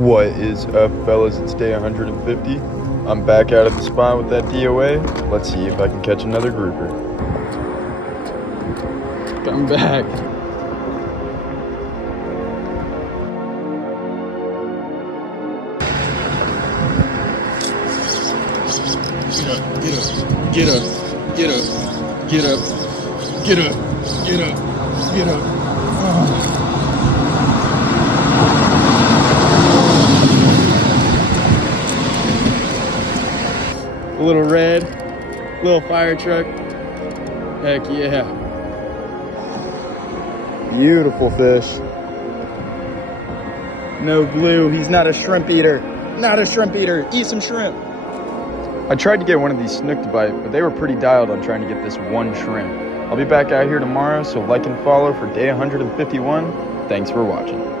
What is up, fellas? It's day 150. I'm back out at the spot with that DOA. Let's see if I can catch another grouper. Come back. Get up, get up, get up, get up, get up, get up, get up. Oh. A little red, little fire truck. Heck yeah. Beautiful fish. No blue, he's not a shrimp eater. Not a shrimp eater, eat some shrimp. I tried to get one of these Snook to bite, but they were pretty dialed on trying to get this one shrimp. I'll be back out here tomorrow, so like and follow for day 151. Thanks for watching.